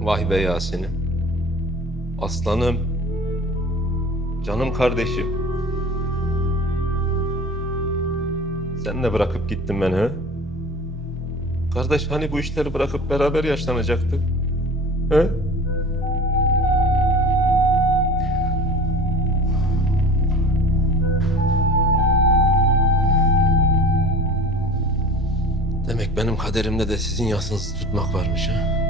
Vay be Yasin'im. Aslanım. Canım kardeşim. Sen de bırakıp gittin beni ha? Kardeş hani bu işleri bırakıp beraber yaşlanacaktık? He? Demek benim kaderimde de sizin yasınızı tutmak varmış ha?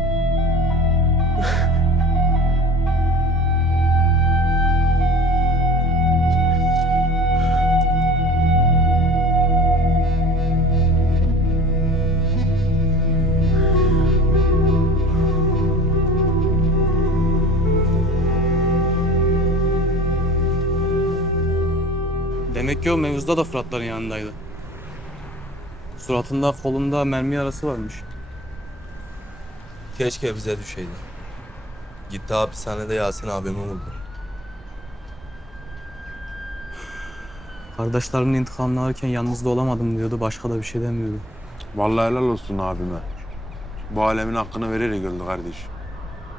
Demek ki o mevzuda da Fıratların yanındaydı. Suratında kolunda mermi yarası varmış. Keşke bize düşeydi. Gitti hapishanede Yasin abimi buldu. Kardeşlerimin intikamını alırken yalnız da olamadım diyordu. Başka da bir şey demiyordu. Vallahi helal olsun abime. Bu alemin hakkını vererek öldü kardeş.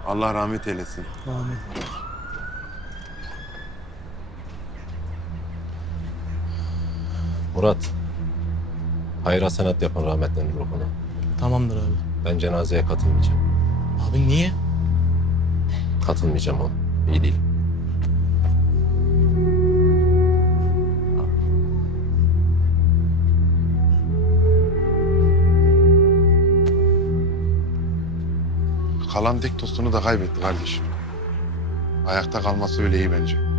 Allah rahmet eylesin. Amin. Murat. Hayır hasenat yapın rahmetlinin ruhuna. Tamamdır abi. Ben cenazeye katılmayacağım. Abi niye? Katılmayacağım oğlum. İyi değil. Kalan tek dostunu da kaybetti kardeş. Ayakta kalması öyle iyi bence.